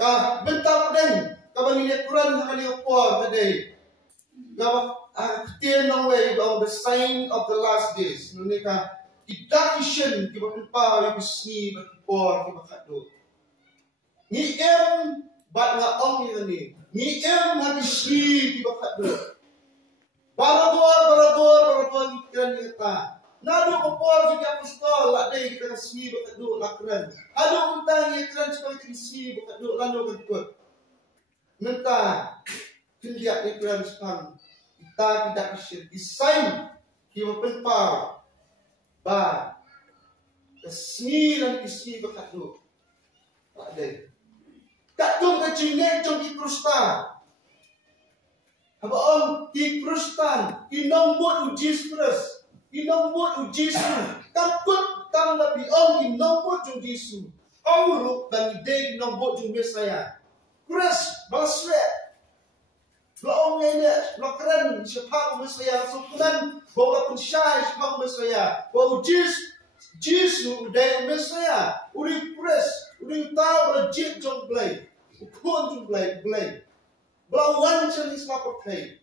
Ka bentar pedeng, ka bangilia Quran kali opor tadi. Ka ketian nang way about the sign of the last days. Nunika deduction ki bapa yang bisni berpor ki bakado. Ni bat nga ong ni. Ni habisni ki bakado. Barabor ikan kita. Nado opor juga apostol lak dai kita resmi bakado lakran. Ado untang ikan sebagai resmi bakado lando kedua. Menta kindiak ikan sepang. Kita tidak isyir. Isain kiwa penpau. Ba. Resmi dan resmi bakado. Lak dai. Tak tung kecinek jom ikrustan. Haba on di Kristen, inombot Jesus, inombot Jesus, takut tang lebih on inombot Jesus, orang dan ide inombot Mesias. Kris balaslet, lo orang ini lo keren siapa Mesias, sukunan bawa pensyai siapa Mesias, bawa Jesus udah Mesias, uri Kris, uri tahu legit jom play, ukun jom play. Belawan jenis lapotai.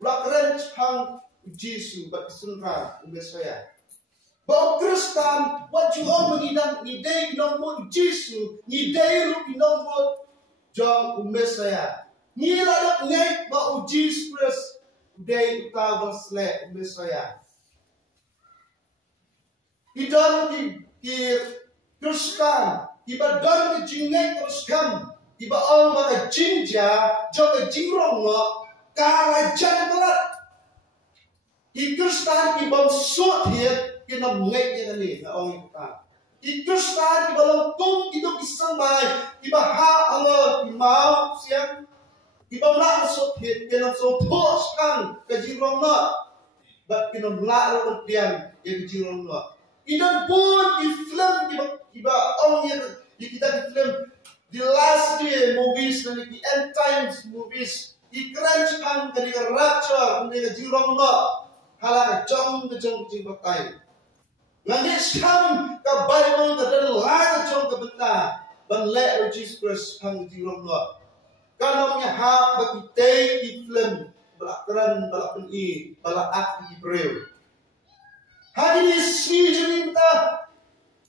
Belakang pang Yesus berkesenra Mesias. Bau Kristen, what you all mengidam ide nombor Yesus, ide rup nombor jong Mesias. Ni ladak ngai bau Jesus Christ, ide utawal selek Mesias. Idam di Kristen, ibadah di jingai Kristen. Iba orang maka jinja, joga jingrong lo, kalah jan berat. Ikrustan ibang suat hiat, kena mengai yang ni, orang kita. Ikrustan iba lengkung itu pisang baik, iba hak Allah mau siang, iba nak suat hiat, kena suat kan ke jingrong lo, bat kena melak lo diam yang jingrong lo. Idan pun di film iba orang yang kita di film. The last day movies, the end times movies, the crunch pang kani ka rapture, kani ka jirong lo, hala ka jong batai. Ngani skam ka Bible ka dan lai ka jong ka benta, ban le Jesus Christ pang jirong lo. Kanong nya hak bagi tay ki film, balakran balak peni, balak Hebreu. Hari ini si jeminta.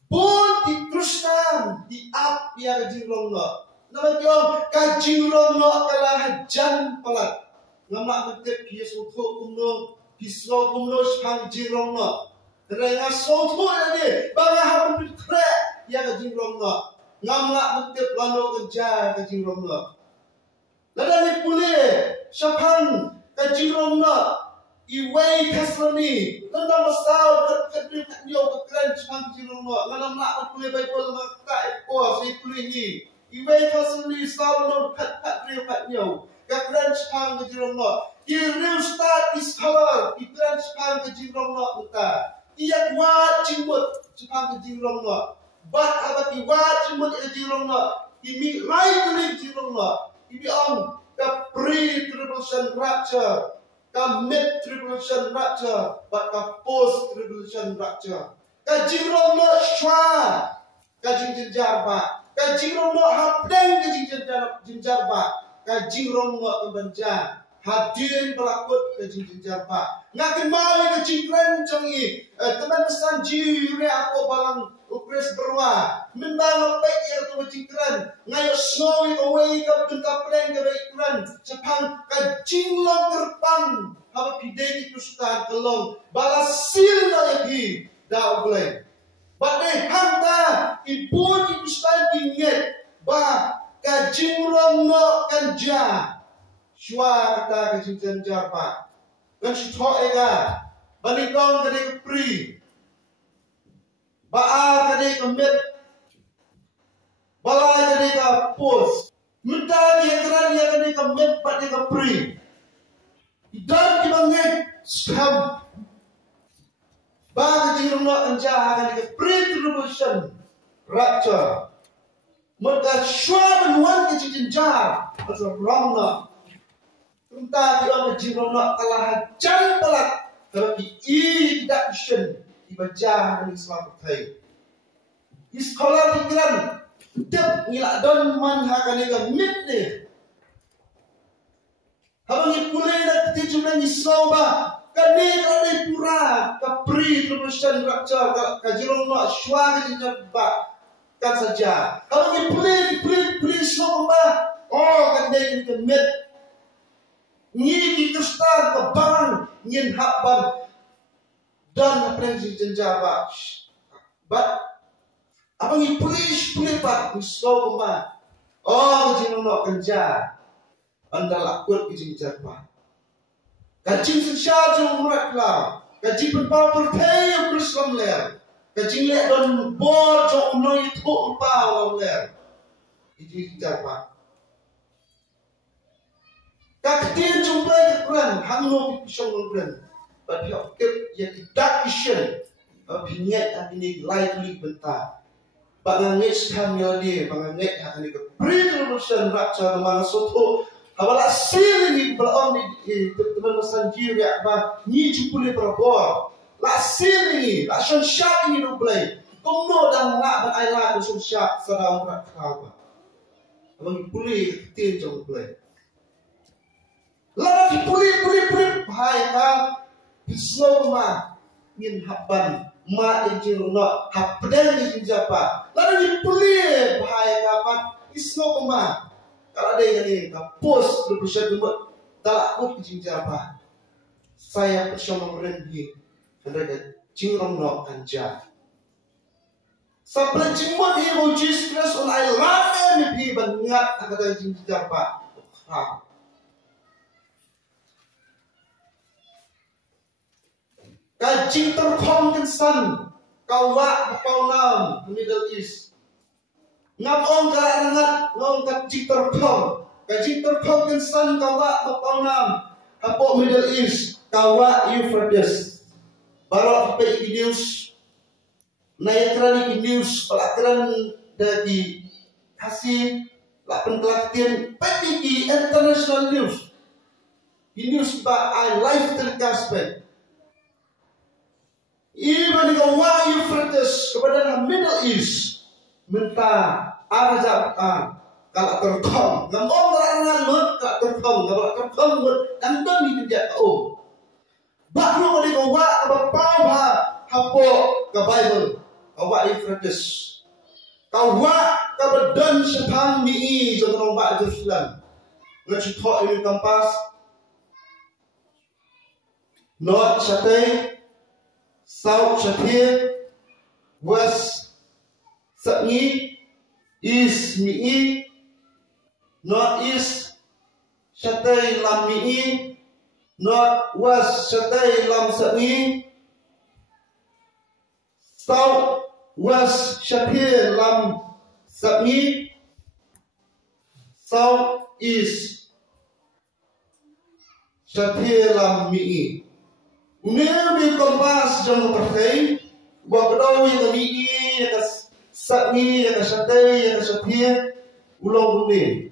Pun di Kristen di ap ya jingrong lo. Nama tiong kajingrong lo kalah jan pelat. Nama mentep Yesus tu umno pisau umno sepang jingrong lo. Renga sotu ni bangga harum pitrek ya kajingrong lo. Nama mentep lano kerja kajingrong lo. Ladani pulih sepang kajingrong lo. Iway Teslani, nanda masal kadri kadnyo kekran sepang jingrong lo. Ngana nak pulih Bible makta ekor si pulih ni. Iway Teslani selalu kadri kadnyo kekran sepang jingrong lo. Ireu start iskhalar ikran sepang jingrong lo uta. Iyak wat jimut sepang jingrong lo. Bat abati wat jimut jingrong lo. Imi right jingrong lo. Imi on the pre-tribulation rapture. Ka mid-tribulation rapture, but ka post-tribulation rapture. Ka jingrong lo shwa, ka jinjar ba. Ka jingrong lo hapdeng ka jinjar ba. Ka jingrong lo kebenja, hadirin pelakut ka jinjar ba. Ngakin mawi ka jingkren jongi, teman pesan jiri aku balang ukres berwa. Membang lepek ya tu jingkren, ngayo snowy away ka benta pleng ka baikran. Sepang ka jinglong terpang. Haba pideni Kristen kelong balasil na yapi da ublay. Badai hanta ibu di Kristen inget ba ka jingrong no kanja. Shwa kata ka jinjar pa. Kan shito ega banikong kade pri. Baa kade mit. Balai kade ka pos. Minta dia keran dia kade ka mit pat dia ka pri. Dan dibangun skam. Bagi jirung lo anjahan ke pre-tribulation rapture. Mereka syua menuan ke jinjar asal rong lo. Tentang dia jirung lo kalah jan pelak. Tapi i-deduction dibaca dari selamat hai. Di sekolah pikiran Dep ngilak don man hakane ka mit ne. Habang ipulay na tijumna ni soba kani kani pura ka pri promotion rakcha ka jirong no shwa ka ba kan saja. Habang ipulay pri soba oh kani ka mit ni di kustar ka bang nyen haban dan aprensi jenjaba. But abang ipulay pat ni soba oh jirong no kanja anda lakut kijing jarpa kajing sensya jong rakla kajing penpau pertai yang berslam ler kajing lek don bor jong noi tu pau ler kijing jarpa kaktin jong play kran hangno pisong ngren bagi okep ya tidak ision binyet abini lively bentar banganget khamil dia banganget hakani ke pre-revolution rakcha mana soto abala sili belum di teman sanjir ya ba ni jupule perabor la sili la shon syak ni do play kono dan la ban ai la do shon syak sarau rak khawa abang puli tin jong play la puli bhai ka bislo ma ngin haban ma injil no hapden ni japa la ni puli bhai ka pa islo ma kalau ada yang ini, post berusaha dulu, tak aku kijing apa? Saya bersama berhenti, ada cingrong no kanja. Sampai cimot ini mujis terus oleh lama ni banyak ada kijing apa? Kajing terkong kensan, kawak kau nam Middle East. Ngam ong karangat ngom kajing terkong kan san kawa mapaunam hapo Middle East kawa Euphrates baru apa news naikran news pelakran dari kasih lapan pelatihan PPI international news ba I live telecast iba di kawa Euphrates kepada Middle East minta arah kalau terkong, ngomong orang lut kalau terkong, kalau terkong lut dan tu ni dia tahu. Baru kali kau buat apa apa hapo ke Bible, kau buat Euphrates, kau buat kau berdan sepang ni jangan buat Jerusalem. Ngasih thok ini kampas, North Shatay, South Shatay, West Shatay, East Mi'i, North East Shatay Lam Mi'i, North West Shatay Lam Shatay, South West Shatay Lam Shatay, South East Shatay Lam Mi'i. Unia di kompas jangan percaya buat kedai yang Mi'i yang Shatay yang Shatay yang Shatay ulang ulang.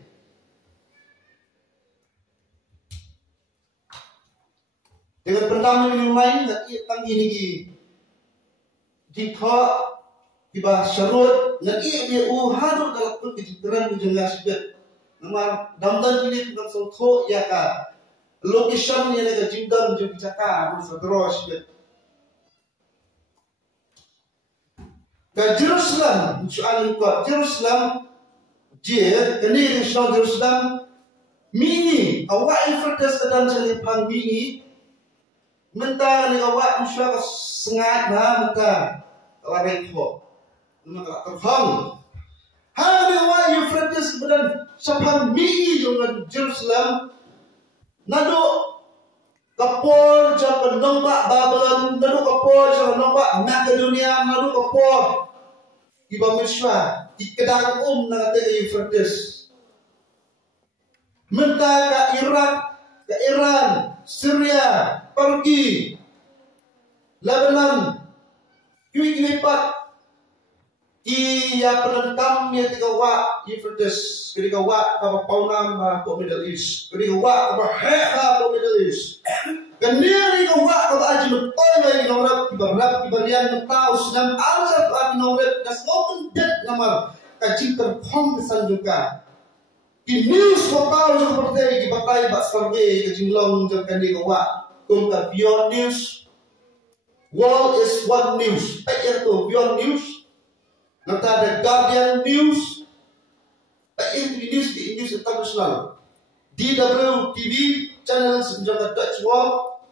Dengan pertama ini main nak tangi lagi. Jika tiba syarut nak dia harus dalam kejujuran menjelas sebab nama damdan ini dengan soto ya ka location yang ada jindam juga cakap harus terus sebab ke Jerusalem soal itu Jerusalem dia kini soal Jerusalem mini awak Euphrates dan selipang mini mentah ni awak musyawarah sengat nah mentah lari kok nama terhang hari awak Euphrates dan selipang mini juga Jerusalem nado kapor jangan nombak Babylon nado kapor jangan nombak Makedonia nado kapor iba musyawarah ikedang nak kata Euphrates mentah ke Iraq ke Iran Syria Turki Lebanon Kuwait ia penentang yang tiga wak Euphrates ketika wak ke Paunam ke Middle East ketika wak ke Heka ke Middle East ketika wak ke Aji Betul lagi nomor kibarap kibarian mentaus dan alsat lagi nomor das open dead nomor kajing terkong kesan juga. Di news lokal juga seperti di batai bak survey kajing long juga di kawak. Kum ka beyond news. World is one news. Ayat tu beyond news. Nanti ada Guardian News. Ayat di news internasional. DW TV channel menjaga Dutch World.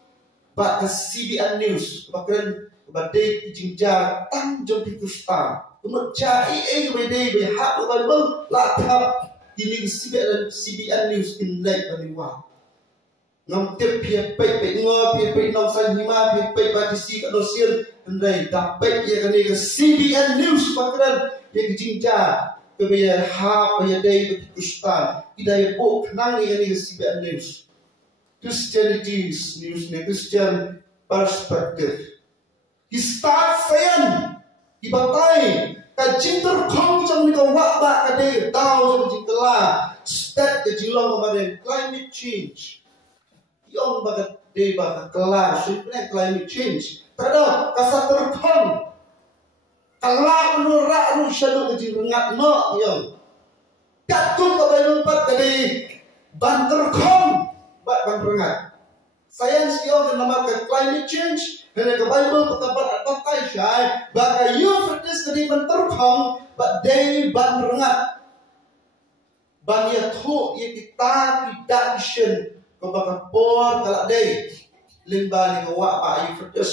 Bak CBN News. Bahkan badai jingja tang jom Pakistan. Kemudian cai badai berhak Bible latap ini CBN News in like baniwa. Ngam tip pia pek ngor pia nong san hima pia pek batisi kat dosian andai dapat ya kan ke CBN News bahkan yang jingja kebaya ha badai Pakistan. Tidak buk nang ni ke CBN News. Christianity news ni Christian perspective. He start saying, he batai, kajing terkong macam ni kau wak kade, tahu macam jingkala, step kajing long kemarin climate change. Yang bagat day bagat kelas, sebenarnya climate change. Tada kasar terkong, kalak menurak lu shadow kajing rengat mak yang, katung kau bayar empat kade, ban terkong, ban rengat. Sains yang dinamakan climate change. Dan ke Bible katakan pakai syai bagai you fitness kedi menterkong badai ban rengat ban ya tu ya kita tidak isin ke bagai por kalak day limba ni kawak ba you fitness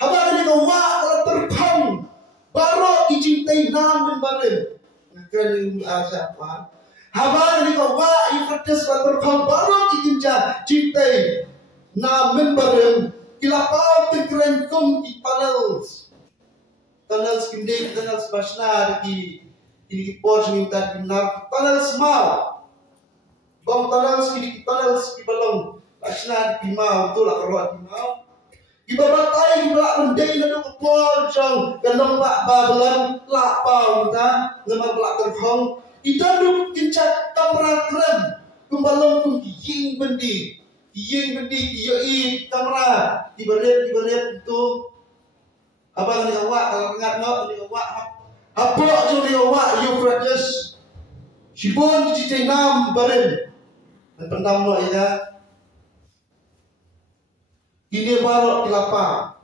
haba ni kawak kalau terkong baru ijintai nam limbarin keren siapa haba ni kawak you fitness kalau terkong baru ijinja jintai nam limbarin kilapau tekeren kum di tunnels kinde tunnels basna di pos minta di nar tunnels mau bang tunnels di balong basna di mau tu lah keluar di mau di babatai di belak mendai lalu ke pos jang ganong bak babelan lapau minta ngemar belak terhong idaduk kincak kamera keren kumbalong kum ying bendi yoi kamera diberit itu abang ni awak kalau ingat no ni awak apa tu ni awak Euphrates sibon di nam barin dan pendam no ya ini baru dilapa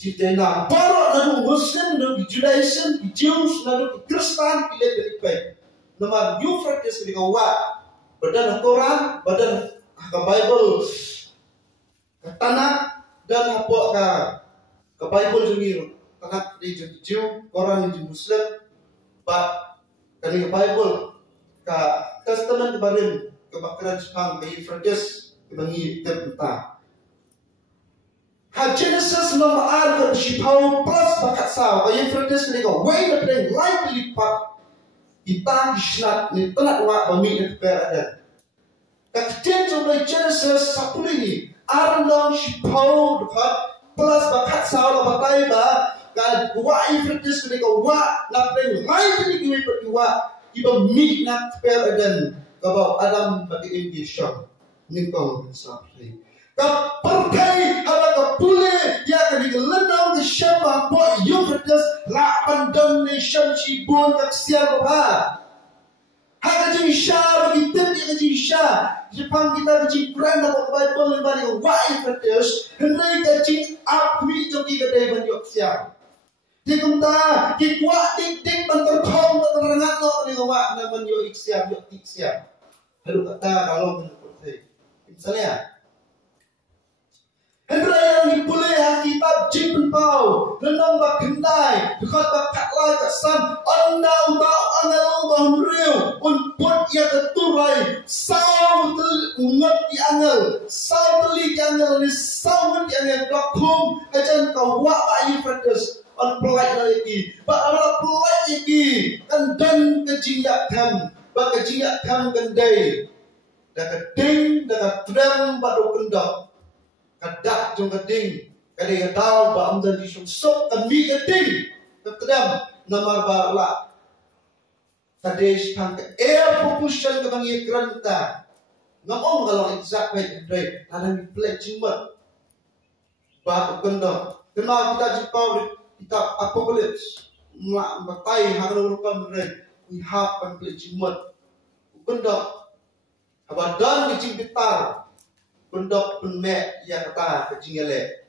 di nam baru lalu Muslim lalu Judaism di Jews lalu Kristen pilih dari baik nama Euphrates ni awak badan Quran badan ke Bible ke tanah dan apa ke Bible juga tanah di Jew Quran di Muslim but kali ke Bible ke Testament barin ke bakaran Jepang ke Euphrates ke bangi tentang Genesis nomor ke Shipau plus bakat saw ke Euphrates ni ke way the life lipat kita isnat ni tanah wak bami ke ada Kemudian coba Genesis 10 ini Arnong Shipau dekat plus bakat sahur bakai ba kan wai Euphrates ketika wa nak peng lain ini gue berdua iba mi nak peradan kabau Adam bagi injection nikong sapri kap perkai ada kapule ya kan digelenang di syamba buat Euphrates la pandang nation Shibun kak siapa ba Hak kecil Isya bagi tim dia kecil Isya Jepang kita kecil Quran dapat Bible lembari wai Euphrates hendai kecil akmi jogi kedai banyak siap dia kumta dia kuat tik banterkong terrengat no ni wak na banyak siap yok tik siap lalu kata kalau menurut misalnya hendai yang dipulih kitab jin pau renang bak kendai dekat bakat lai kesan andau bau anel bahriu put ia keturai sau umat di angel sau teli di angel ni sau di angel bakum ajan kau wak Euphrates on pelai lagi bak ala pelai lagi dan kejinyak kam bak kejinyak kam kendai dak keding dak trem badu kendak kadak jong keding kadang tahu ba amdan di sok kami keding ketram namar bala kadesh pang air propulsion ke bangi keranta ngomong kalau exact baik baik ada di play cuma ba kendo kenal kita jipau kita apocalypse mak batai harus lupa mereka ihap pan beli jimut bendok abadan kecing bitar bendok penek ya kata kecing elek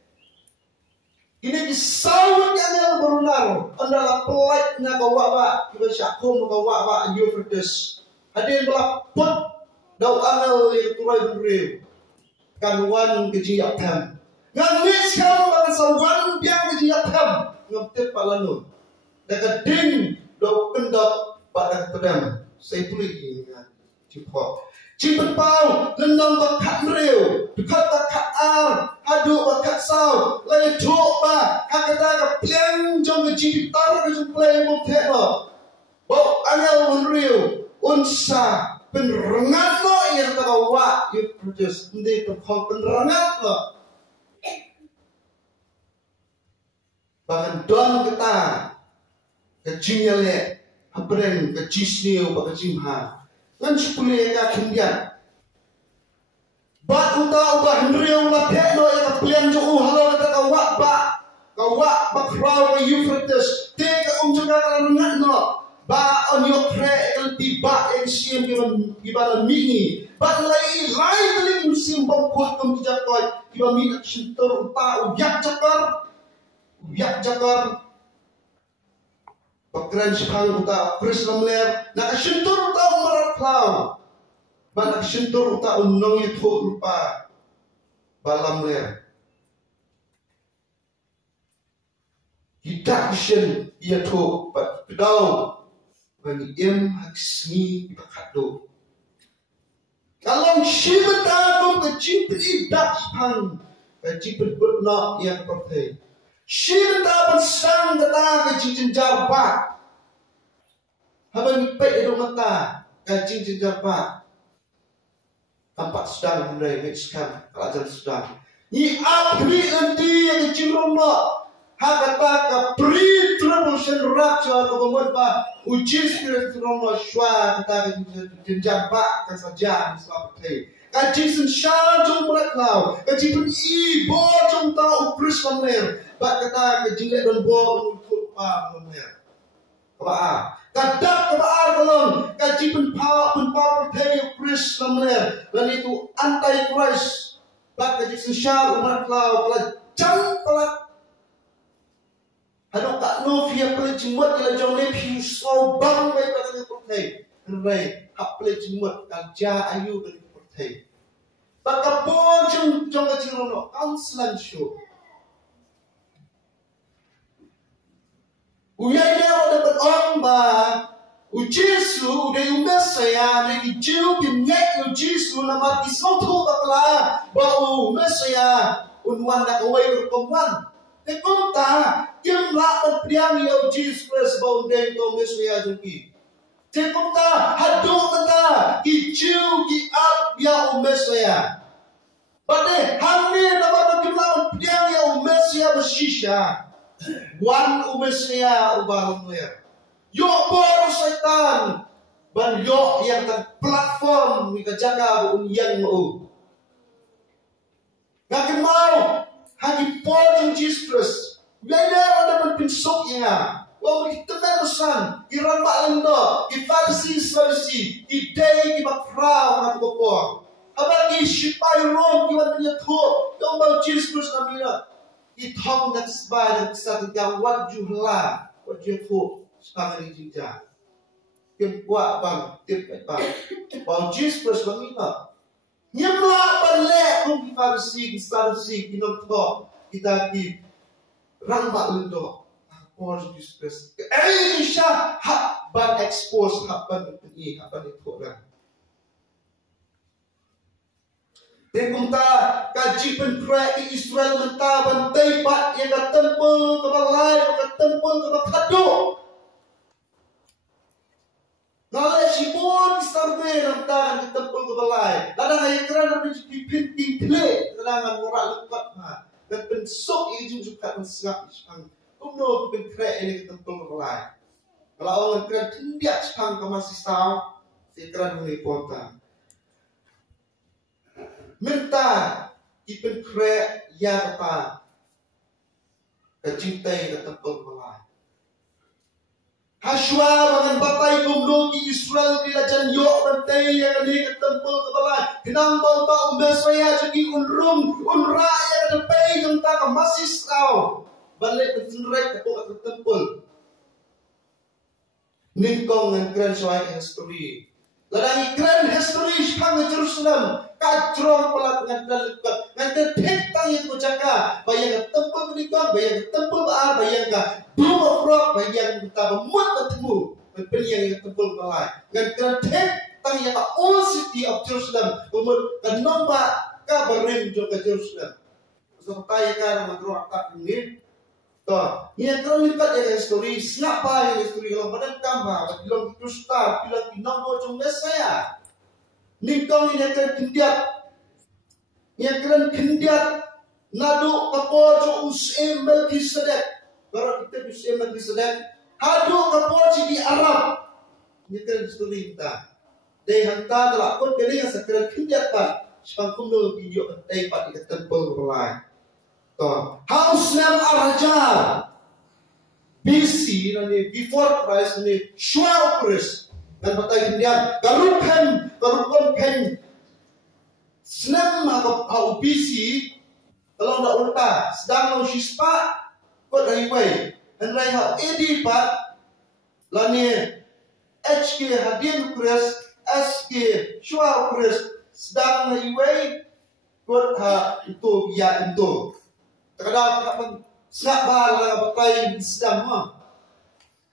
ini disawat yang berunar adalah pelatnya kawak kita syakum kawak Euphrates hadir melaput dau angal yang tuai beriu kanuan kecing yatam ngangis kamu makan sawan biang kecing yatam ngaptep palanun dekat ding dau kendok pada pedang saya tulis ini cipot cipet pau lenong bakat reu dekat bakat ar aduk bakat sau lagi tuk ba hakata ka piang jong cipit tar ke play mo tekno bau angal reu unsa penerangan no yang tawa you produce ndi penerangan no bahkan don kita kejinyale habreng kejisniu bakajimha ngan sepuluh ka kindian ba uta ubah hendriu la tekno ya pelian jo halo ta kawak ba kraw Euphrates te ka jaga kan no ba on yo kre el tiba en sim giban mingi ba lai teling sim bom kuat kem jatoy giban min shintor uta uyak jakar Pakran sekarang uta Krislam ler nak shintur uta marat klau banak shintur uta unong itu lupa balam ler kita kishen ia tu pedau bagi haksmi bakado kalau shibata kom kecipri dak pang kecipri bernak yang pertai shibata bersang kata kecipri jarbat habang ipet itu mata kacing jarbat tampak sedang mulai mixkan kerajaan sedang ni abri nanti yang cimroma hakata ka pre-tribulation rapture ka pembuat uji spirit romo shwa kata jarbat ka saja seperti kacing sensha jong beraklau kacing ibo jong tau Krislam ler bak kata kacing dan bo untuk pa ler apa kadak kebaar belum kaji penpau pertanyaan Krislam ler dan itu anti Christ bak kaji sosial umat lau kalau jam pelak ada tak no via pelajimut kalau jauh lebih slow bang baik pada pertanyaan rai hak pelajimut kerja ayu dari pertanyaan bak kapon jom kaji rono kanslan show uyai dia dapat orang ba ujisu udah umes saya dari jiu bimnek ujisu nama disotu bakla bau mesaya unwan nak away berkomwan tekunta kimla berpiang ya ujis pres bau deng to mesaya juki tekunta hadu kata jiu ki up ya umesaya pada hamil nama kimla berpiang ya umesaya bersisha wan umesya ubahum ler yok baru setan ban yok yang platform mika jaga un yang mau ngakin mau hagi pojong Jesus beda ada berpinsuk ya wau kita merusan iramba lendo di farsi di day di bakra atau kopor abagi sipai rom di wadnya tu dong bau Jesus namina ithong nak sebaik sa tiang wajah lah wajah tu sekarang ini jinja kim buat bang tip bang bang Jesus bangina nyamla balek kung farsi kinom to kita di rambak lendo por Jesus Aisyah hak ban expose hak ban ini hak ban itu kan Dekunta kaji penkrek Israel mentaban teipat yang ketempel ke balai, ketempel ke bakado. Nalai sibon sarbe nantan ketempel ke balai. Ladang ayat kerana dipinting play, kedangan morak lekat mah. Dan pensuk ijung juga mensengak isang. Kumno penkrek ini ketempel ke balai. Kalau orang keren tindak isang kemasih tahu, sekeran mengipontan. Minta ipen kre ya apa kecintai ke tempat mulai Hashwa dengan batai kumdo di Israel di lajan yok bantai yang ni ke tempel ke balai. Kenang bau saya jadi unra yang ada pay yang tak masih kau. Balik ke senrek ke tempel. Ningkong dengan grand history. Ladang grand history hang Jerusalem kacrong pelat dengan dekat dengan detik tang yang berjaga bayang tempat menikah bayang tempat bar bayang Bloom of Rock bayang kita memut bertemu berbeli yang tempat pelai dengan detik tang yang old city of Jerusalem memut dan nombak kabarim juga Jerusalem seperti yang menurut tak ini. Toh, yang kalau lihat ya histori, siapa yang histori kalau pada kamar, bilang Kristus, bilang dinamo cuma saya. Nikong ini akan kendiat, nado kapojo usem Melkisedek. Kalau kita usem Melkisedek, hado kapojo di Arab. Ini akan histori kita. Dari hantar telah pun kali yang sekarang kendiat pak, sepangkum dulu video penting pak di tempel berlain. House Nam Araja BC nani before Christ nani Shua Christ dan batai kemudian garukan pen Snam atau BC kalau nak ulta sedang mau shispa kot highway dan raya edi pat lani HK Hadim Christ SK Shua Christ sedang highway kot ha itu ya itu kadang sangat bahal pakai sedang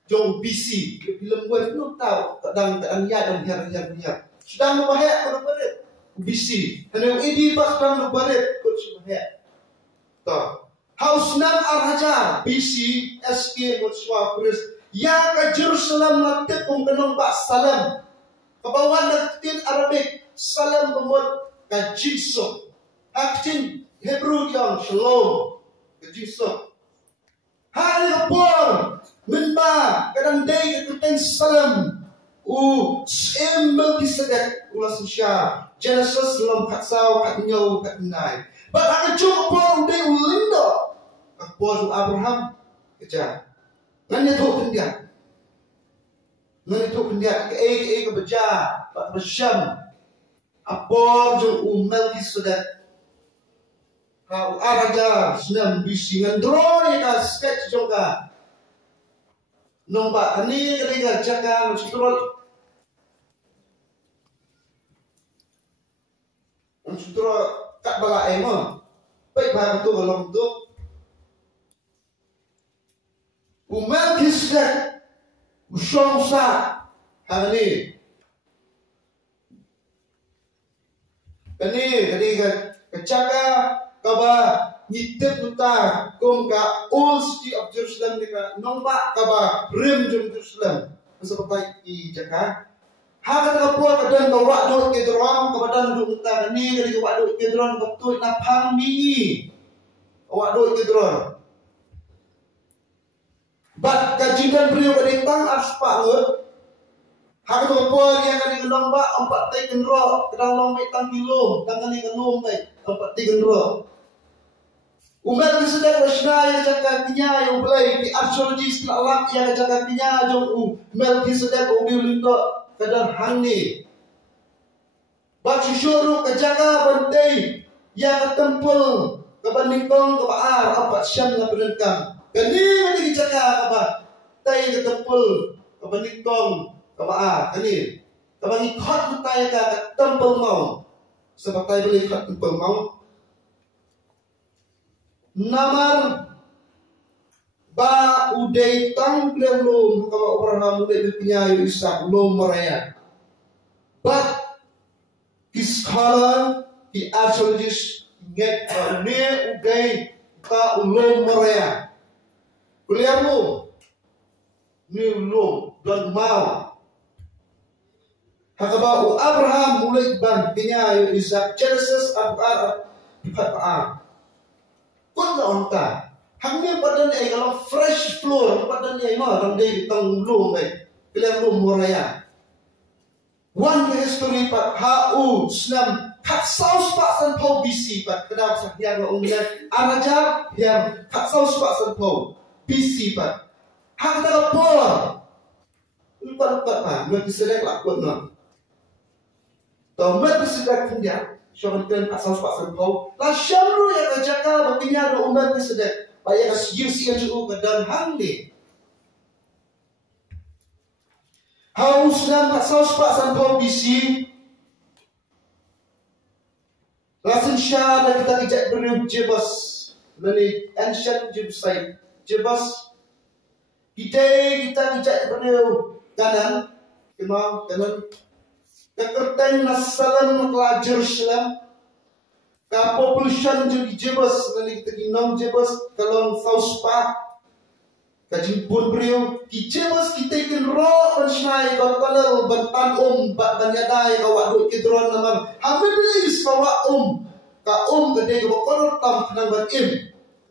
jom BC film gue belum tahu kadang ya dan biar sedang berbahaya kalau berat BC dan yang ini pas sedang berbahaya kalau berbahaya toh House Nam Araja BC SK Motswa Chris yang ke Jerusalem latih pengkenong Pak Salam kebawahan naktin Arabik Salam membuat kajinsok aktin Hebrew yang Shalom kajinsok hari kapor minba kadang day keteng Salam sem Melkisedek ulas Isya Genesis lam katsau katnyau katnai but ang cukup por day ulindo kapor Abraham kejar nanya tu kendiat ke beja pak besyam apor jung Melkisedek kau araja senam bisingan drone ka sketch juga nombak ani ketika jaga sutrol tak bala emo baik bah tu belum tu Melkisedek usongsa hari ini ketika kejaga kaba nyitip utar kum ka old city of Jerusalem dika nombak kaba rim Jerusalem seperti di Jakarta hak ka puak kadan ka wakdo kedron kabadan du utar ni kali wakdo kedron betul na pang mingi wakdo kedron bat kajian beliau kadang aspa ngut hak ka puak yang kali nombak empat tay kendro kadang lomai tang bilum tangan ni kalum mai empat tay kendro umat kesedek wasna yang jaga kinya yang belai di archeologi setelah alam yang jaga kinya jong Melkisedek ulindo kadar hangi baca syuruk kejaga bantai yang ketempel kebandingkong kebaar apa syam na penentang kani dijaga kaba tai ketempel kebandingkong kebaar kani kebanding khot tai ka ketempel mau seperti beli khot tempel mau namar ba uday tang belum kalau orang uday punya Ishak belum meraya but iskala di archeologist nget ne uday ta belum meraya kuliah lu ni belum dan mau hakaba Abraham mulai ban punya Ishak Genesis Ab kun na onta hangme padan ay kalau fresh floor padan ay ma dang day tang lum ay kila lum moraya one history pat hau snam kat saus pak san pau BC pat kedau sa hian ong le araja hian kat saus pak san pau BC pat hak ta por lupa pa Melkisedek lakon na to Melkisedek punya syukur kalian pasal pasal kau la syamru ya kajaka baginya do Melkisedek bayar siu-siu cukup dan hangni haus dan pasal pasal kau bisi lasin syah dan kita ijak beriu jebas Lani ancient Jebusite Jebus kita ijak beriu kanan kemau kanan kekerten nasalan ke Jerusalem ke population jadi Jebus Lani kita ginong Jebus kalau sauspa ke jimpun beriu ki Jebus kita ikan roh dan syai kau kalau bantan banyadai kau waktu kidron namam habis kau ka gede ko kono tam nang ban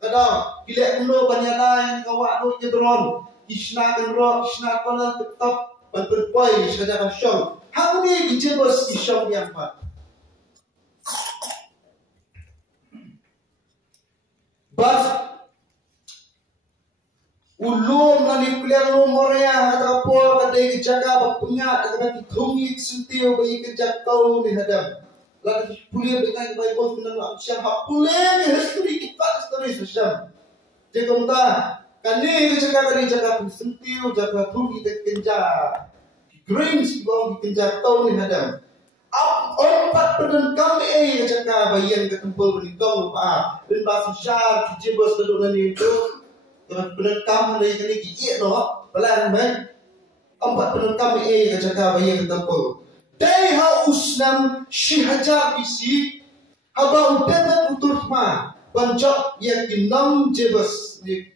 kada bilek uno banyana ka wa do jedron isna kan ro isna kono tetap ban berpoi sada ka syong hamni dijebos isyong yang pat bas ulum nani kuliah morea ka po kadai jaga punya ka thungi sentio bayi ke jakau ni hadam lalu kuliah dengan Bible menang siapa kuliah ni history kita history sosial. Jika kita kani jaga sentiu jaga tugi kenja greens bang kenja tahu ni hadam. Empat peden kami jaga bayan ke tempel menitong dan bahasa sosial kijibos dulu nani itu peden kami dari kini kiye no pelan baik. Empat peden kami jaga bayan ke tempel. Dai ha usnam shihaja bisi haba utemet uturma banjak yang dinam Jebusite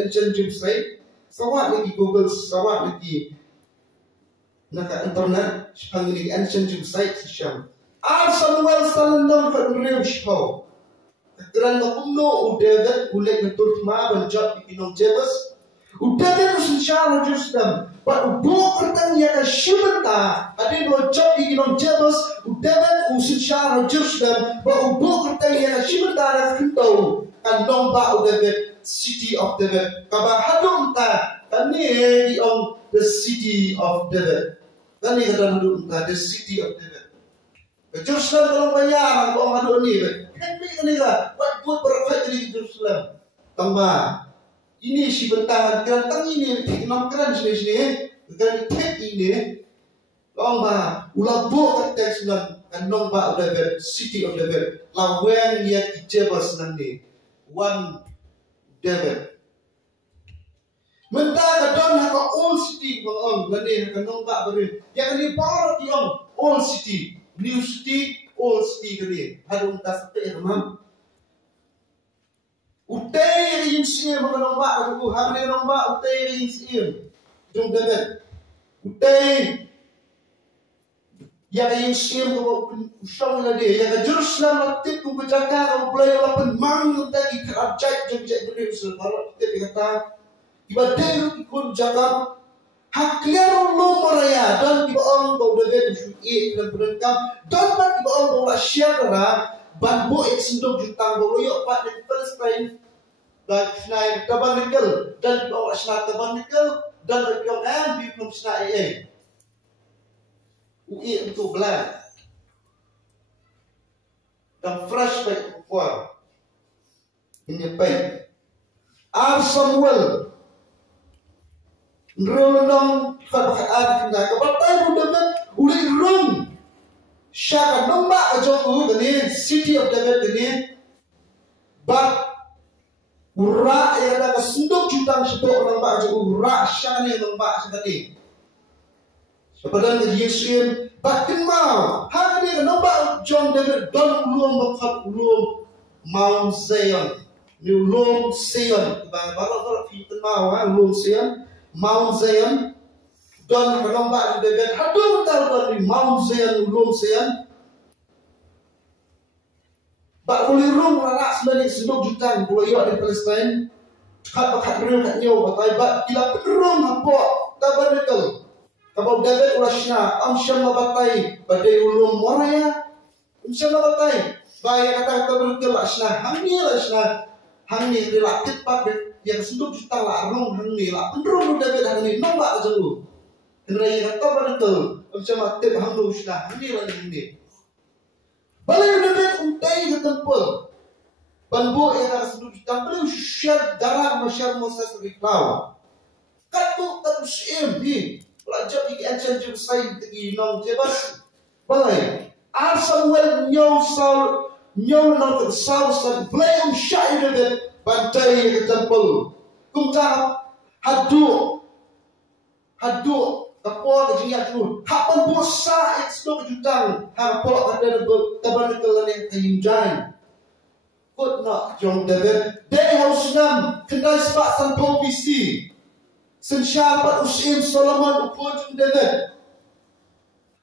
ancient Jebusite sawat lagi Google sawat lagi naka internet panggil ancient Jebusite sisyam Samuel salandam kadrew shau keran makumno udevet ulek uturma banjak dinam Jebus udevet usinsyar Jerusalem But bukan tanya ke syurga, ada dua job di dalam Jebus, udah ususnya Jerusalem. But bukan tanya ke syurga dan kentau, kan nombak udah city of David. Kabar hadum ta, kan ni di the city of David. Kan ni kata hadum ta, the city of David. Jerusalem kalau bayar, kalau hadum ni, kan ni kan buat berapa di Jerusalem, tambah. Ini si bentangan kerantang ini enam keran sini keran tek ini lomba ulah buat teks nan kan lomba udah city of David lawan dia Jebus nanti one David mentah kadang hak old city bang nanti kan lomba beri yang ini baru di old city new city old city kali harus tas teman Utay rin siya mga nombak ako hamne nombak utay rin siya jung David utay ya rin siya ko usang na de ya Jerusalem natit ko jaga ko play lapan mang utay ikrajat jung beri usul baru kita kata iba de ko jaga hakler lo maraya dan iba ang ko David usul dan berengkap dan iba ang ko la siya na banbo eksindog jutang boloyo pak di Palestine dan senai taban nikel dan bawa senai taban nikel dan yang di belum senai UI untuk belah dan fresh baik kuat ini baik Samuel nrolong fakat kita kebatai budak uli rum syaka nombak ajoku ini city of David ini but ura yang ada kesunduk jutang sebab nombak ajoku ura syaka ni nombak sekali sepadan ke Yesus batin mau hari ni nombak John David don ulum bakat ulum Mount Zion ni ulum Zion baru fitan mau ulum Zion Mount Zion don nombak David hadung tal di Mount Zion ulum Zion bak boleh rum anak sebenarnya seduk jutang boleh di Palestine kat bakat rum kat nyaw batai bak kila perum apa tabernacle kabau David urasna amsyam batai badai ulum moraya amsyam batai bayar kata tabernacle asna hangni relatif pak yang seduk jutang la rum hangni la perum David hangni nombak jauh Kenapa kata betul? Macam aktif hamlu sudah ini lagi ini. Balai David untai ke tempel. Banbu yang harus duduk tempel share darah masyarakat Moses beriklau. Katu sim ni. Pelajar di ancam jum sai di nong jebas. Balai. Ar Samuel nyau nong Saul balai syai David bantai ke tempel. Kumta hadu kapor ke jiak tu. Hapan puasa eksplor jutang. Hapok ada tabernakel yang kayunjai. Kut nak jom David. Day house nam kendai sebab sampau PC. Sensyapat usim Solomon upur jom David.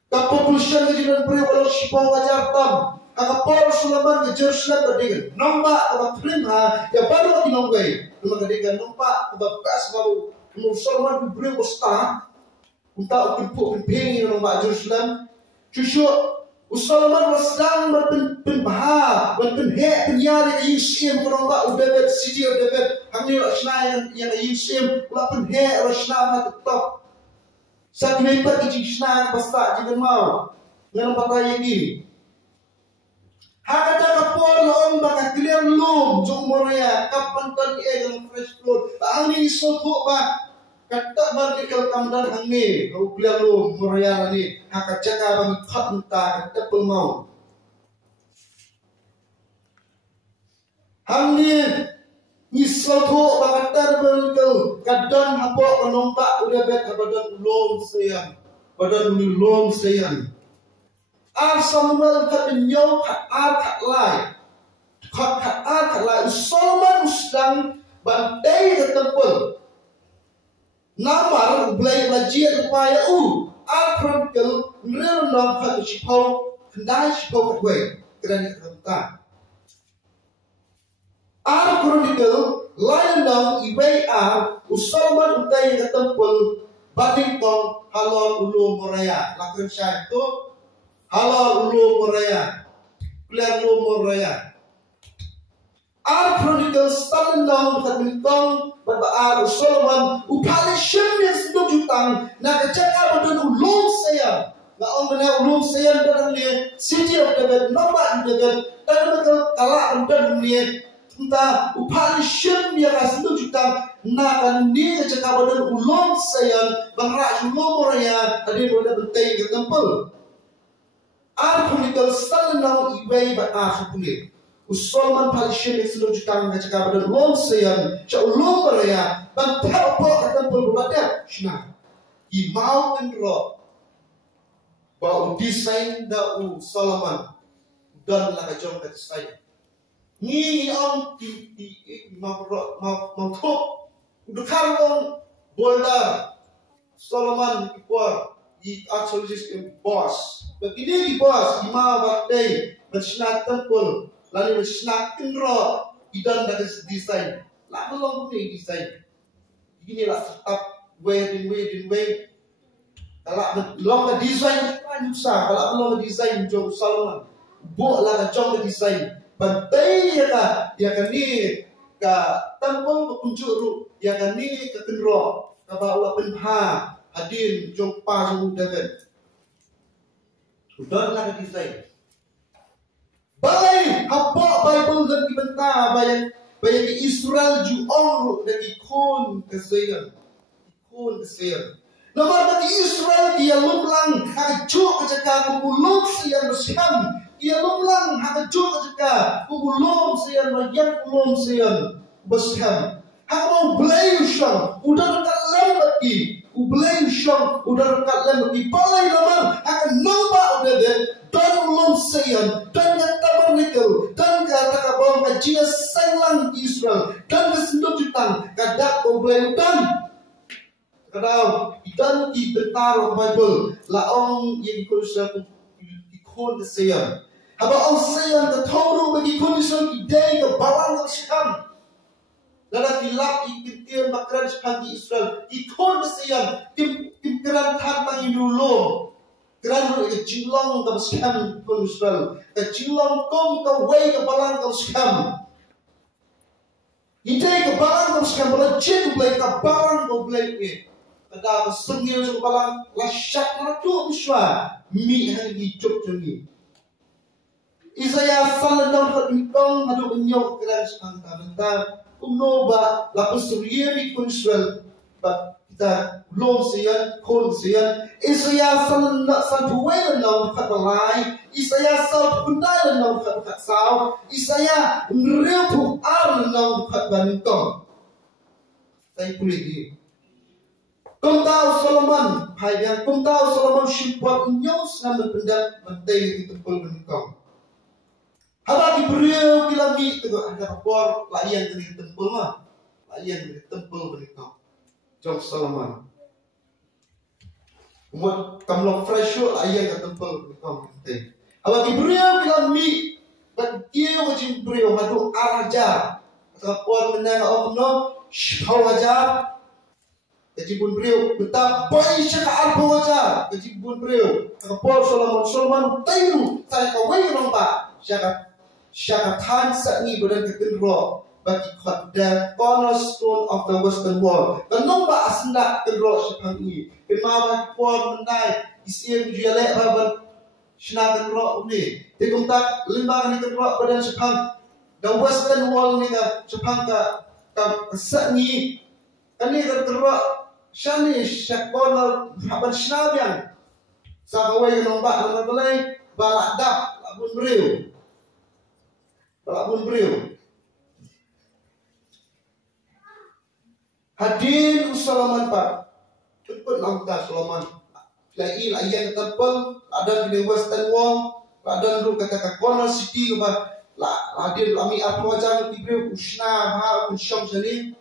Kapor pulusyan ke jiran beri walau syipau wajar tam. Kapor Solomon ke Jerusalem berdegan. Nombak apa terima. Ya baru di nongway. Nombak berdegan. Nombak apa bekas baru. Nombak Solomon beri wastar. Untuk kumpul penting yang nombak Jerusalem. Cucuk Solomon sedang berpenbahar, berpenhek penyari Yerusalem kerana David, Siti David, hamil Rasna yang Yerusalem, ulah penhek Rasna tetap. Saat mereka kecil Rasna pasta jangan mau, jangan pakai yang ini. Hakata kapor long baka clear loom jong moraya kapan kan yang fresh floor. Angin sotok ba. Kata barikal kamdan hangi, kau clear loom moraya ni. Haka caka bang pat entah kata pemau. Hangi ni sotok baka terbarikal kadang hapok menompak udah bet badan lom sayang, badan lom sayang. Ar Samuel kat nyau kat lai. Kat lai. Solomon sedang bantai ke tempel. Namar belai belajar upaya Ar Chronicle real nom kat Shipau. Kendai Shipau kat way. Kerana kerana. Ar Chronicle lain nom ibai Ar. Solomon bantai ke tempel. Bating tong halal ulu moraya. Lakukan syait tu. Halal ulu moraya, clear ulu moraya. Ar Chronicle standang katmitong babaar Solomon upali syemnya seduk jutang nak cakap badan ulung saya. Na orang benar ulung saya dalam ni City of David, nombak David, dan betul kalak dan ni entah upali syemnya seduk jutang nak ni cakap badan ulung saya bangrak ulung moraya tadi boleh bentai ke tempel. Ar Chronicle standang ibai baar sepuluh. Solomon palishin exlo jutang ngaca kabadan lom sayan cha ulum beraya bang tapo ke tempel berada shna I mau enro ba design da Solomon dan la jong ka design ni ang ti mau thok dukar on boulder Solomon ipor I archaeologist boss begini di boss ma bakdai bersnat tempel lalu bersnat kenro idan dari desain lah belum ni desain inilah tetap way kalau belum desain kan susah kalau belum desain jong Solomon buat lah jong desain bantai ya dia kan ni ke tempel berkunjung dia kan ni ke kenro ke bawa penha hadir jumpa jong David. Sudah lah desain. Balai hapok Bible dan dibentang bayang Israel juong dan ikon kesayan. Nomor bagi Israel dia lumlang hancur kecaka kubulung sian bersiam. Dia lumlang hancur kecaka kubulung sian yang kubulung sian bersiam. Hakau belai syang udah dekat lembati. Ubelai syang udah dekat lembati. Balai nomor akan nampak udah deh. Dan ulum sayan, dan tabernakel, dan kata kabang kajian sayang Israel, dan kesenduk jutang, kadak ubelai dan kadang idan di bentar Bible, laong yang dikuliskan ikon sayan. Haba ang sayan ketoro bagi kuliskan idei ke bawang syam. Dalam hilap ikintir makaran syam di Israel, ikon sayan, kimkiran tantang idulung. Kerana kecilong kau scam pun Israel, kecilong kau way ke balang kau scam. Ide ke balang kau scam, boleh cek boleh ke balang kau boleh ni. kada sengil so balang lasyak na tu miswa mi hangi chop chungi Isaya saladon hat mitong hadu unyok keran sangka menta umnoba lapus riemi kunswel ba kita lom sian kon sian Isaya salan santuwe na hat balai Isaya sal kundai na hat sao Isaya ngreu pu ar na hat banitong sai puligi Kumtau Solomon Payang Kumtau Solomon Shimpat Nyos Nama pendak Mentai di tempel menikam Haba diberiau Kilami Itu ada kapor Layan dari tempel mah Layan dari tempel menikam Jom Solomon Umut kamlong fresh Layan dari tempel menikam Mentai Haba diberiau Kilami Bagiau Wajib beriau Hadu araja Kapor menang Omno Shkau ajar Kejibun beliau betapa syaka alpa wajah kejibun beliau kapol Solomon tairu saya kawai rompa syaka tan sakni badan kekenro bagi khadda cornerstone of the western wall kenomba asna kenro syakang ini kemawa pon menai isiem jale baban syna kenro ni tekumtak limbangan kenro badan syakang the western wall ni ka syakang ka sakni kani kenro Shani syakona haban synabiang sakawai nombak nang balai balak dak labun beriu Hadin Solomon pak cepet langkah Solomon lagi layan tempel ada di western wall ada dulu kata corner city apa hadin lami apa wajah di beriu usna ha syam sini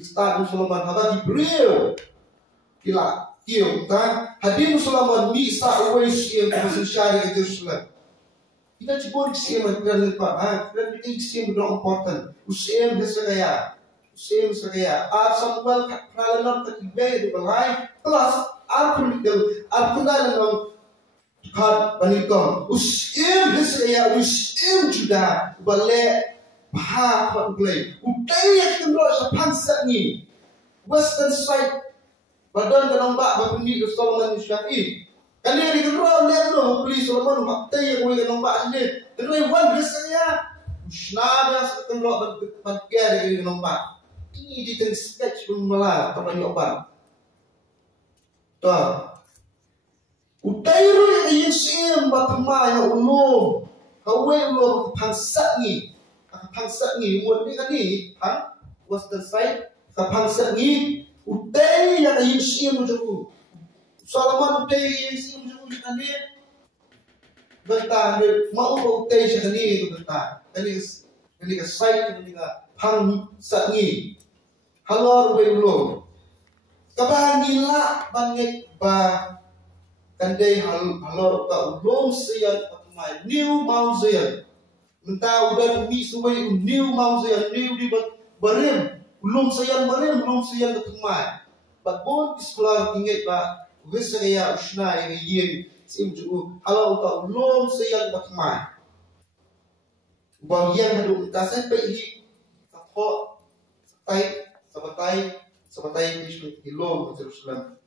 Start Solomon haba diberiu kila kiu ta hadin Solomon misa always yang bersesyari ke Jerusalem kita cipur siam dan lepas dan kita siam benar important usiam besaraya Samuel kalanan ketiga di balai plus Al-Quran kad banikong usiam besaraya usiam juga balai Bahak play. Udaya kendor sa pansa ni. Western side. Badan kanombak bapendi ke Solomon Syafi'i. Kali ni kendor lendo beli Solomon maktai ko kanombak ni. Kendor wan biasanya. Usnada sa kendor bagya de kanombak. Ini di teng sketch pemala kapan obat. Tuh. Udaya ru yang sim batma ya ulum. Kawe ulum pansa ni. Pangsa ni umur ni kan ni han western side sa pangsa ni udai yang yusim mujuku Solomon udai yusim mujuku kan ni bentang mau udai sa ni tu bentang kani ka side kani ka pangsa ni halor we ulung kabahan gila bangit ba kandai halor ka ulung siyan patmai new Mount Zion Mentah udah demi suai new Mount Zion new di barim belum sayan ketemai babon sekolah ingat ba wisaya usna yang yin sim ju halau ta belum sayan ketemai bagian hadu kasai pe hi takho sabatai di lom Jerusalem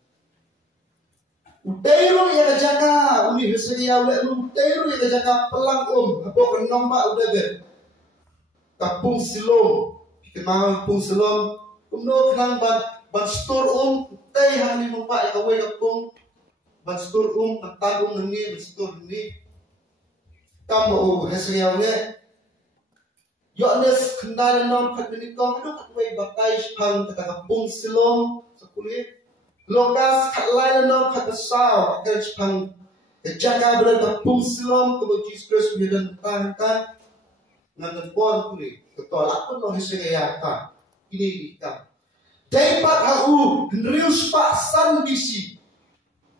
Utairu yang jaga umi wisaya utairu yang jaga pelang apa nombak udah ber kapung silom kenal pung silom umno kenang ban stor utai hani nombak yang kawai kapung ban stor tanggung ni ban stor ni kamu wisaya ne Yohanes kenal nom kat menikong itu kawai batai pang kata kapung silom sekulit Lokas kat lain nom kat besar kat pang jaga berada kapung silom kepada Jesus Kristus dan tahan dengan pon kuli ketolak pun orang Israel kan ini kita dapat aku henrius paksan bisi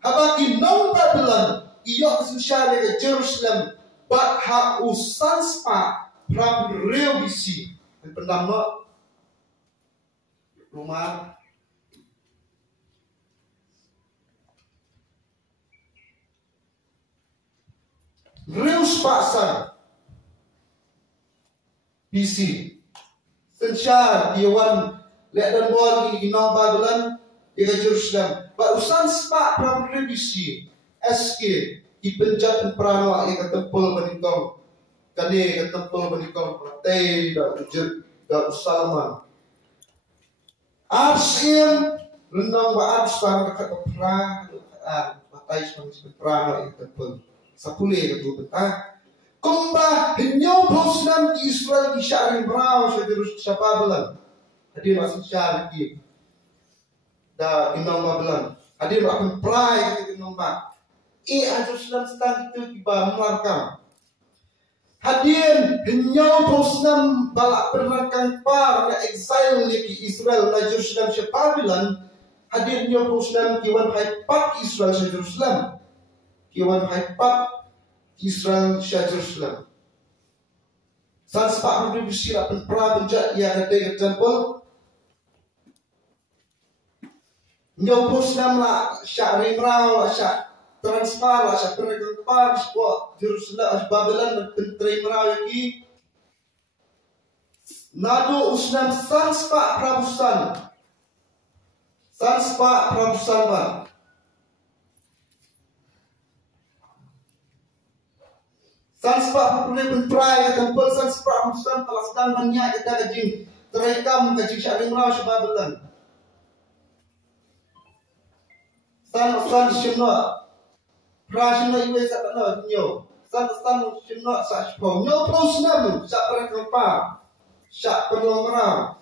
habaki nom Babylon iyo kesusyari ke Jerusalem bat hak usan spa prabu real bisi dan pendama rumah Reus paksan BC Sensya Diwan Lek dan Bor Gini Babylon Ika Jerusalem. Ba usan spa prapribisi. Eske ipenjat prano ika tempel banitong. Kani ika tempel banitong patay da usalaman. Arsim renang ba arsan ka pra patay sa prano ika tempel. Sapuli ika tubenta. Kumba hinyo Jerusalem di Israel di Syarif Brau sa Babylon. Hadir masih syar lagi. Da inong Babylon. Hadir akan prai ke inong ba. Jerusalem sedang itu tiba melarkam. Hadir hinyo Jerusalem balak berangkang par na exile lagi Israel na Jerusalem sa Babylon. Hadir hinyo Jerusalem kiwan haipat Israel sa Jerusalem. Kiwan haipat Israel sa Jerusalem. San sepak berdiri akan pra benjat yang ada di temple. Nyopus namla syak rimrau la syak transfer la syak pergempar sebuah Jerusalem Babylon dan pentrimrau lagi. Nado usnam san sepak prabusan. San sepak prabusan ban. San sepak pergempar prai temple san sepak prabusan telah sedang banyak kita kajing terekam kajing syak rimrau syak Babylon. San shimno prashno iwe sa kana nyo san shimno sa shpo nyo prosnam sa perkampa sa perlongra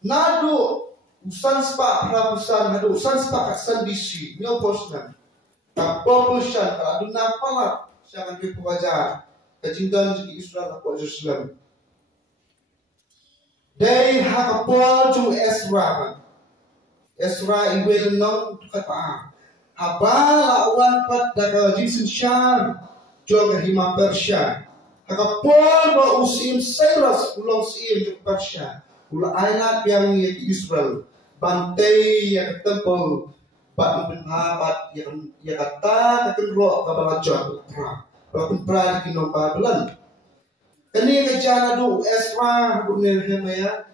nado usan spa prabusan nado usan spa kasan bisi nyo prosnam ta population ta aduna pala sa kan pipuwajar kajindan di Israel ko Jerusalem they have a ball to Ezra iwel nong kata habala awan pat daga jinsin syar joga hima Persia hakapol ba usim Cyrus ulang sim jog Persia ula ayat yang Israel bantai yang tempel bat benhabat yang kata kekenro kabalajot pra di Babylon ini kejana do Ezra do Nehemiah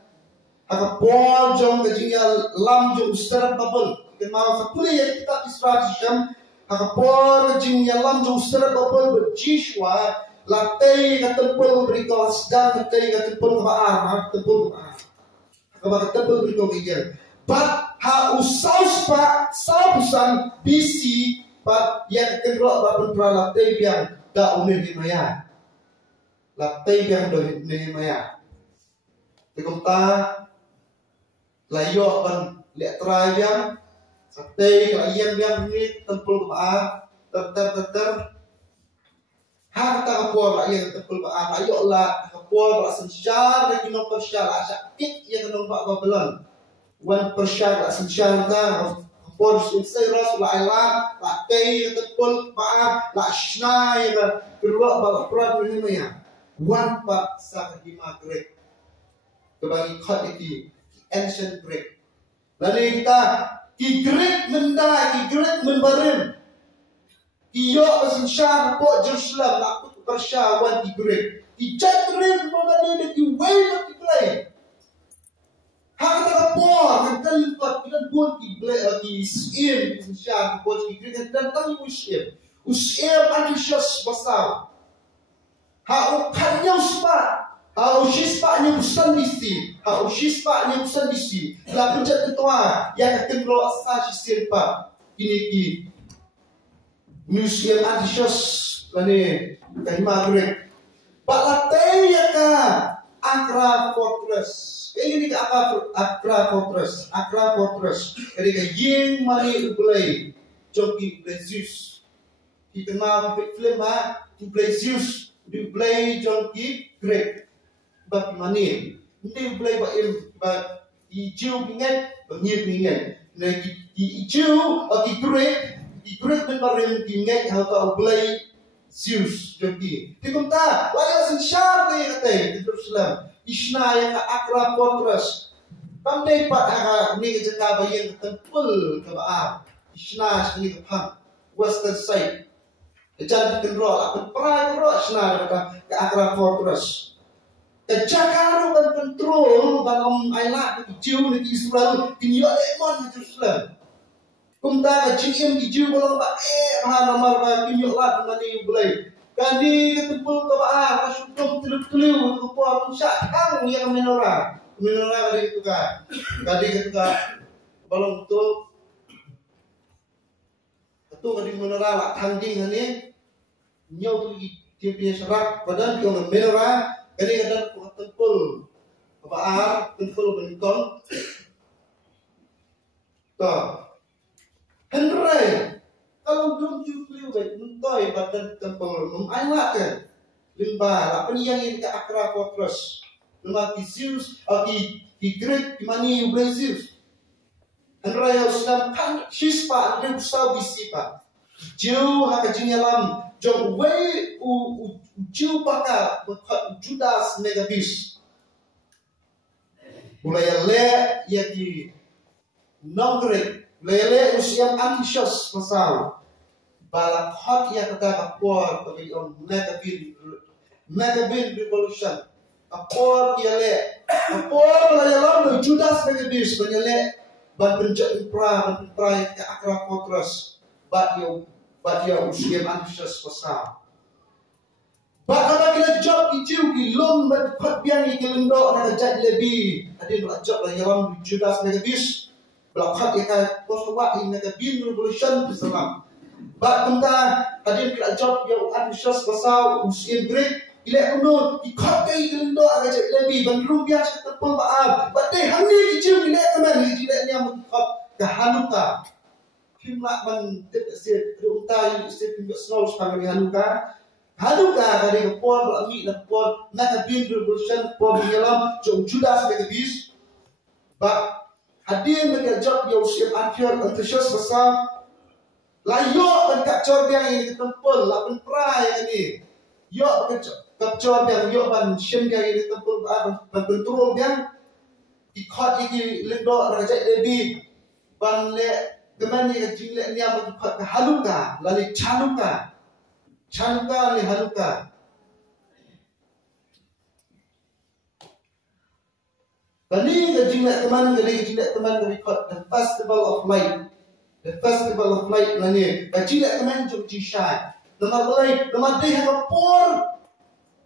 Agapol jong kajinya lam jong ustarat babel. Kemau sapuli yang kita Israel agapol kajinya lam jong ustarat babel berjishwa latei katempel berikau sedang latei katempel kebaar tempel kebaar. Agak katempel berikau ijen. But ha usaus pa sausan BC but yang kedua babel pralatei yang da Nehemiah. Latei yang do Nehemiah. Dikomta layo kan lihat yang sate kalian yang ini tempel kebaar ter harta kapol yang tempel kebaar layo lah kapol lah sensyar lagi no persyar sakit yang kena Babylon wan persyar lah sensyar kan kapol selesai rasul ailan lah tei tempel kebaar lah shna yang kedua balak perang ini wan pak sakit Greek kebagi kot iki ancient Greek. Lalu kita ki Greek menda, ki Greek menbarim. Ki yo asin syar po Jerusalem la Persia wan ki Greek. Ki chat Greek mengani de ki way ki play. Hak ta po kan lipat kita buat ki play ki sim asin syar po ki Greek dan tang usim. Usim anxious besar. Ha ukanya uspa. Haushispa busan bisi, haushispa busan bisi. La pencet ketua yang akan keluar asal sisirpa ini ki museum antisyos lani kahima Greek. Balatay ka Accra Fortress. Kayak ini Accra Fortress. Kaya ka ying mani ublay joki Zeus. Kita mau film ha Zeus ublay joki Greek. Bak mani, hindi play ba i-Jew pingan, bangir pingan. Na i-Jew at i-Greek man pa rin pingan how to play Zeus joki. Tikumta, wala sin syar kay katay di Jerusalem. Isnaya ka Accra Fortress. Pamday pa ni ka jaka bayan temple ka ba? Isna ni ka pang western side. Diyan kan ro, akan pray ro isna ka Accra Fortress. Kejakaru dan kontrol dalam ayat Jiu di Israel kinyo lemon di Jerusalem. Kumta kajim di Jiu bolong ba nomor ba kinyo lat ngani bulai. Kadi ketempul ke ba kasyukum teluk-teluk ke puan syak hang yang menorah kali itu kan. Kadi ketika bolong tu itu kadi menorah lak tanding ni nyau tu dia punya serak badan dia menorah. Kali kadang tempul apa tempul benikong tak Henry kalau belum jumpa baik mentoy badan tempul memailat kan limbah apa ni yang dekat Accra Fortress lemah Zeus di Greek di mana Brazil Henry yang sedang kan sispa dia usah bisipa jauh hak jinyalam jauh way jauh pakar Judas megabis mulai le ya di nongkrek lele usia anxious pasal balak hot ya kata kapor tapi on megabin revolution kapor ya le kapor mulai lam Judas megabis banyak ban penjat pra ke Accra Fortress bat dia usia anxious pasal Bakal kita job hijau di lom berpat biang di lembok nak jad lebih. Ada belak job lagi dalam Judas megabis. Belak ia koswat ini megabin revolution Islam. Bak kita ada kita job yang anxious pasal usia break. Ilek unut ikut ke lembok nak jad lebih. Bandung biasa terpul maaf. Bade hani hijau ilek teman ilek ni yang ikut ke Hanukkah. Kimlah man tidak sih untai sih pinjau snow sepanjang Hanukkah. Hanukkah dari kepon belami dan kepon megabin revolution kepon menyelam jom Judas megabis bak hadir mengerjak yang usia akhir antusias besar layok dan kacor yang ini ketempul lapan pra yang ini yok kacor yang yok ban sien yang ini ketempul ban benturul yang ikut ini lendok rajak lebih ban le keman ni kecil ni yang ikut ke Hanukkah lalu Chanukah ni Hanukkah. Bani kejilak teman record the festival of light. The festival of light nani. Kejilak teman jom jishai. Nama boleh, nama deh kapor.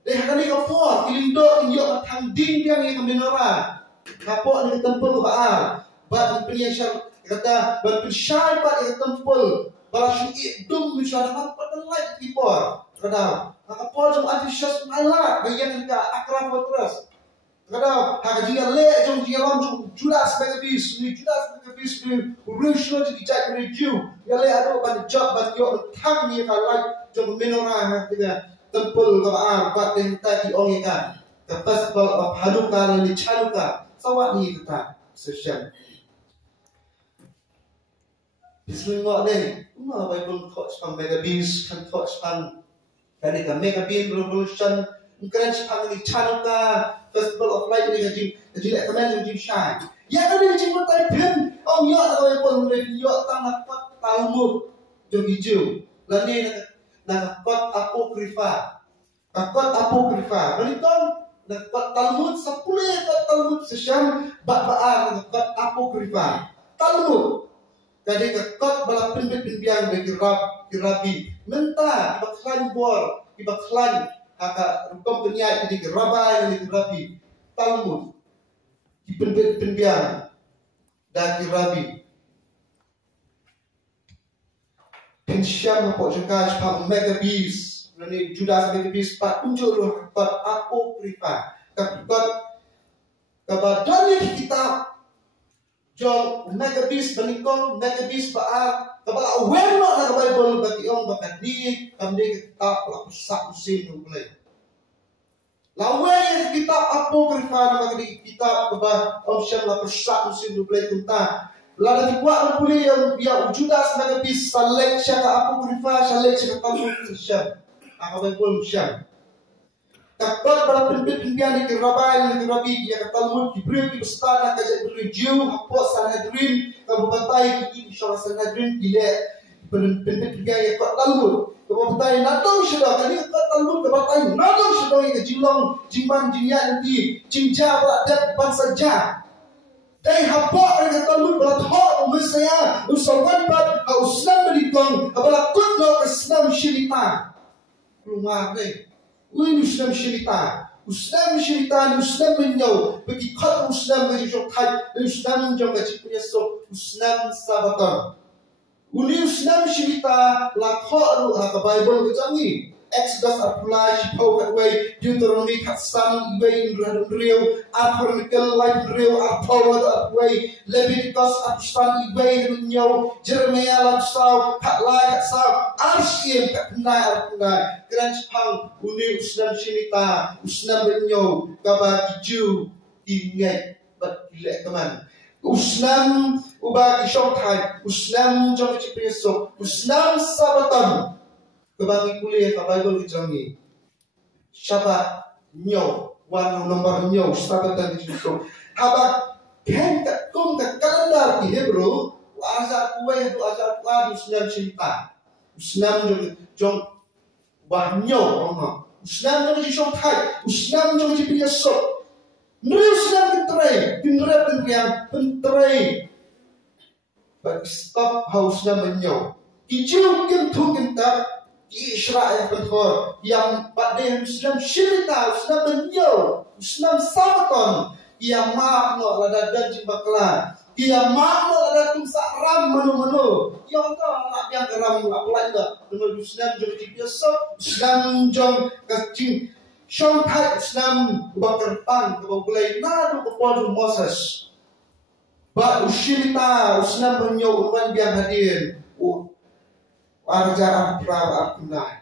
Deh kali kapor. Kilindo injok tangding yang menorah. Kapor ni tempel baal. Bat penyiasat kata bat pensyai bat tempel. Balasyu idum misalnya apa dan light kipor. Kadang kapor jom antusias malat bayang dekat Accra Fortress. Kadang hak jika le jom jalan jom Judas megabis ni revolution jadi jadi review. Ya le ada ban job ban yo tang ni light jom menorah kita tempel kabar bat yang tadi orang kan. The festival of Hanukkah ni Chanukah. Sawat ni kita session. Bismillah ni, Bible touch pan megabis, kan touch pan dari ke megabin revolution, mungkin sepang ni Chanukah festival of light ni kaji lek kemen kaji shine. Ya kan ni kaji betai pen, yo tak Bible ni yo tak nak Talmud jom hijau, lalu nak apokrifa, Beriton nak Talmud 10 Talmud sesiam bak apokrifa, Talmud. Jadi kekot bala pimpian bagi rabi mentah baklan bor baklan haka rukom penyai di rabai di rabi Talmud di pimpian dan rabi pensyam apa juga sepang megabis ini Judas megabis pak unjuk roh kekot apokrifa kekot kebadan kita jom megabis benikong megabis baal kepala weno na Bible bagi orang bakat ni kami kitab la pusat usin mulai lawan kitab apokrifa na bagi kitab kebah option la pusat usin mulai tentang la dibuat mulai yang dia Judas megabis salek syaka apokrifa salek syaka Talmud syam Bible syam Takut pada pimpinan di Rabai, di Rabi, yang Talmud diberi di besar dan kajak berjuang, hapus Sanhedrin, kabupaten kita, Syarah Sanhedrin, bila pentingnya kau talut. Kau bertanya nadong sudah kali kau talut kau bertanya nadong sudah yang jilong jiman jinya nanti jinja berada bangsa jah. Dai hapok yang talut berthok umusaya usawan bat uslam berikong abala kutno Islam syirita. Rumah deh. Win Islam syirita. Uslam syirita Uslam menyau bagi kat Uslam gaji jokai Uslam jom gaji punya so Uslam sabatan. Uni Uslam syirita lakho ka Bible gajangi. Exodus apply shipau kat way Deuteronomy kat sam way real African life real apollo kat way Leviticus abstan way nyau Jeremiah lam saw kat lai kat saw arsyim kat penai keren pang uni Uslam syirita Uslam nyau kaba kiju ingat bat gilek teman Uslam ubah kisah thai Uslam jom cipresok Uslam sabatan kebangi kuliah ke Bible kejangi siapa nyaw wan nomor nyaw sabatan kicukong haba ken kat kum kat kalendar di Hebrew azar kuwe tu azar kuwa Uslam cinta Uslam jom bah nyaw Uslam jom kisah thai Uslam jom cipresok Uslam penterai bagi stop hausnya menyau hijau kentung tak Israel pentor yang pada Islam syirita Islam menyau Islam sabaton ia makna lada dan jimbakla ia makna lada tum sakram menu yang tak nak yang geram apa lagi dengan Islam jom biasa Islam jom kacing Syangkai Islam bakar pan kebau belai nadu kepada Moses. Ba usyirita Islam menyau uman biang hadir. Arja apra apna.